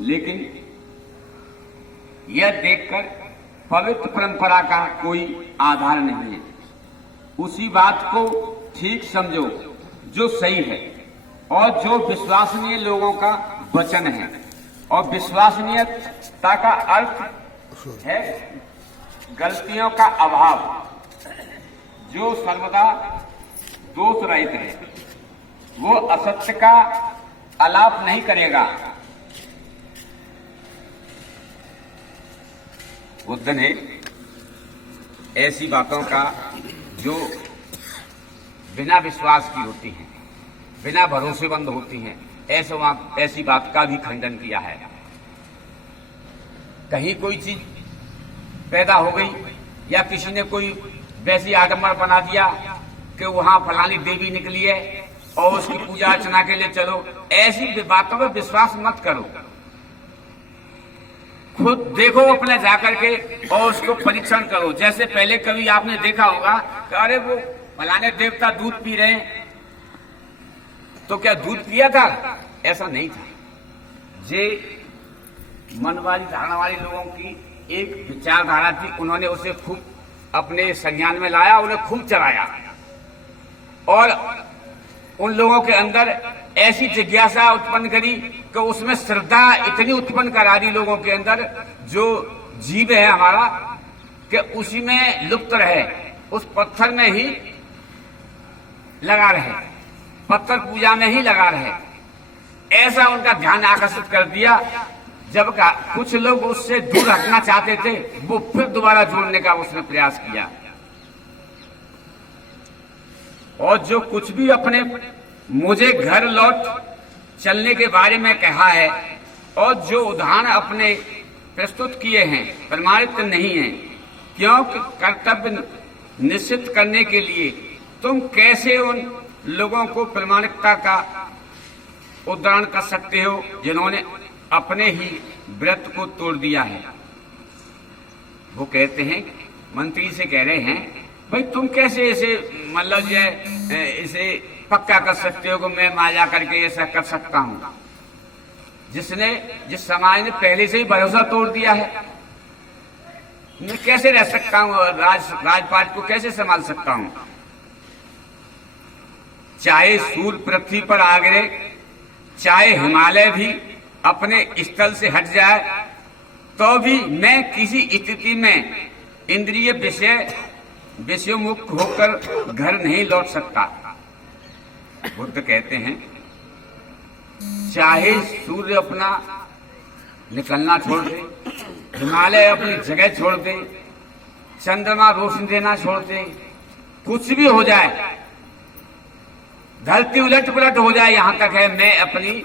लेकिन यह देखकर पवित्र परंपरा का कोई आधार नहीं है। उसी बात को ठीक समझो जो सही है और जो विश्वसनीय लोगों का वचन है। और विश्वसनीयता का अर्थ है गलतियों का अभाव, जो सर्वदा दोष रहित है। वो असत्य का आलाप नहीं करेगा। बुद्ध ने ऐसी बातों का जो बिना विश्वास की होती हैं, बिना भरोसेमंद होती हैं, ऐसी बात का भी खंडन किया है। कहीं कोई चीज पैदा हो गई या किसी ने कोई वैसी आडंबर बना दिया कि वहां फलानी देवी निकली है और उसकी पूजा अर्चना के लिए चलो, ऐसी बातों पर विश्वास मत करो। खुद देखो अपने जाकर के और उसको परीक्षण करो। जैसे पहले कभी आपने देखा होगा कि अरे वो फलाने देवता दूध पी रहे हैं, तो क्या दूध पिया था? ऐसा नहीं था। ये मन वाली धारणा वाले लोगों की एक विचारधारा थी। उन्होंने उसे खूब अपने संज्ञान में लाया, उन्हें खूब चलाया और उन लोगों के अंदर ऐसी जिज्ञासा उत्पन्न करी कि उसमें श्रद्धा इतनी उत्पन्न करा दी लोगों के अंदर, जो जीव है हमारा, कि उसी में लुप्त रहे, उस पत्थर में ही लगा रहे, पत्थर पूजा में ही लगा रहे। ऐसा उनका ध्यान आकर्षित कर दिया। जब कुछ लोग उससे दूर हटना चाहते थे, वो फिर दोबारा जोड़ने का उसने प्रयास किया। और जो कुछ भी अपने मुझे घर लौट चलने के बारे में कहा है और जो उदाहरण अपने प्रस्तुत किए हैं, प्रमाणित नहीं है, क्योंकि कर्तव्य निश्चित करने के लिए तुम कैसे उन लोगों को प्रमाणिकता का उदाहरण कर सकते हो जिन्होंने अपने ही व्रत को तोड़ दिया है। वो कहते हैं, मंत्री से कह रहे हैं, भाई तुम कैसे इसे मतलब इसे पक्का कर सकते हो कि मैं माया करके ऐसा कर सकता हूं, जिस समाज ने पहले से ही भरोसा तोड़ दिया है। मैं कैसे रह सकता हूं और राजपाट को कैसे संभाल सकता हूं? चाहे सूर्य पृथ्वी पर आ गिरे, चाहे हिमालय भी अपने स्थल से हट जाए, तो भी मैं किसी स्थिति में इंद्रिय विषयोन्मुख होकर घर नहीं लौट सकता। बुद्ध कहते हैं, चाहे सूर्य अपना निकलना छोड़ दे, हिमालय अपनी जगह छोड़ दे, चंद्रमा रोशनी देना छोड़ दे, कुछ भी हो जाए, धरती उलट पुलट हो जाए, यहां तक है मैं अपनी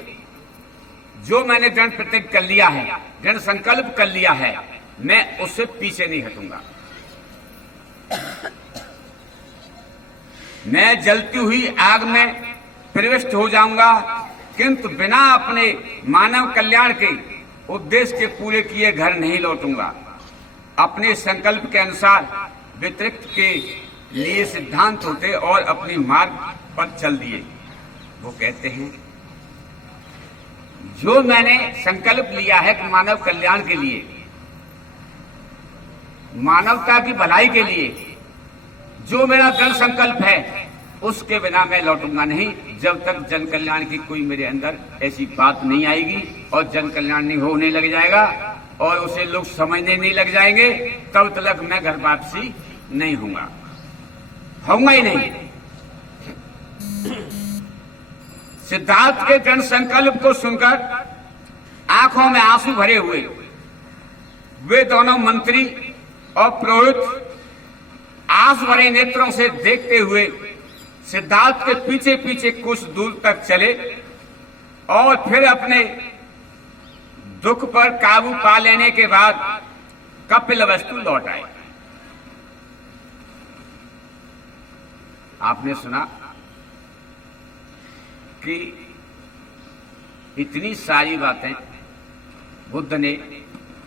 जो मैंने दृढ़ प्रतिज्ञा कर लिया है, दृढ़ संकल्प कर लिया है, मैं उससे पीछे नहीं हटूंगा। मैं जलती हुई आग में प्रविष्ट हो जाऊंगा, किंतु बिना अपने मानव कल्याण के उद्देश्य के पूरे किए घर नहीं लौटूंगा। अपने संकल्प के अनुसार वितरित के लिए सिद्धांत होते और अपनी मार्ग पर चल दिए। वो कहते हैं, जो मैंने संकल्प लिया है कि मानव कल्याण के लिए, मानवता की भलाई के लिए, जो मेरा दृढ़ संकल्प है, उसके बिना मैं लौटूंगा नहीं, जब तक जन कल्याण की कोई मेरे अंदर ऐसी बात नहीं आएगी और जन कल्याण नहीं होने लग जाएगा और उसे लोग समझने नहीं लग जाएंगे, तब तक मैं घर वापसी नहीं होऊंगा ही नहीं। सिद्धार्थ के दृढ़ संकल्प को सुनकर आंखों में आंसू भरे हुए वे दोनों मंत्री और पुरोहित आंसू भरे नेत्रों से देखते हुए सिद्धार्थ के पीछे पीछे कुछ दूर तक चले और फिर अपने दुख पर काबू पा लेने के बाद कपिलवस्तु लौट आए। आपने सुना कि इतनी सारी बातें बुद्ध ने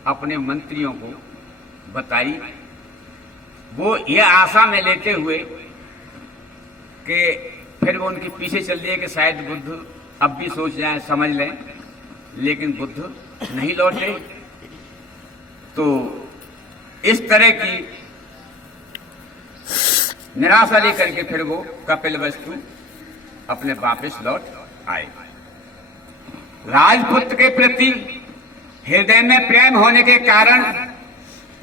अपने मंत्रियों को बताई, वो यह आशा में लेते हुए कि फिर वो उनके पीछे चल दिए कि शायद बुद्ध अब भी सोच जाएं, समझ लें, लेकिन बुद्ध नहीं लौटे। तो इस तरह की निराशा लेकर के फिर वो कपिलवस्तु अपने वापस लौट आए। राजपुत्र के प्रति हृदय में प्रेम होने के कारण,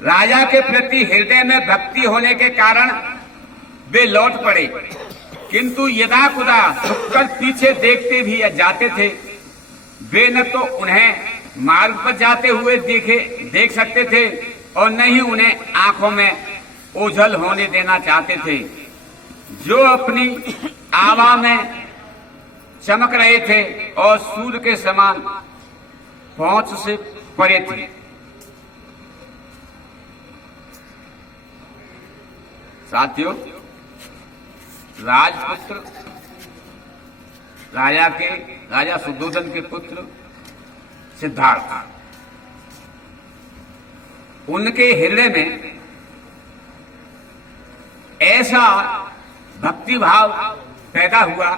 राजा के प्रति हृदय में भक्ति होने के कारण वे लौट पड़े, किंतु यदा कुदा छुपकर पीछे देखते भी जाते थे। वे न तो उन्हें मार्ग पर जाते हुए देख सकते थे और न ही उन्हें आंखों में ओझल होने देना चाहते थे, जो अपनी आभा में चमक रहे थे और सूर्य के समान पहुंच से परे थे। साथियों, राजपुत्र राजा सुद्धोधन के पुत्र सिद्धार्थ, उनके हृदय में ऐसा भक्ति भाव पैदा हुआ,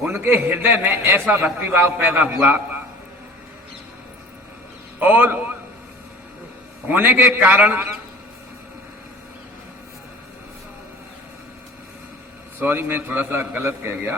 उनके हृदय में ऐसा भक्ति भाव पैदा हुआ और होने के कारण, सॉरी मैं थोड़ा सा गलत कह गया,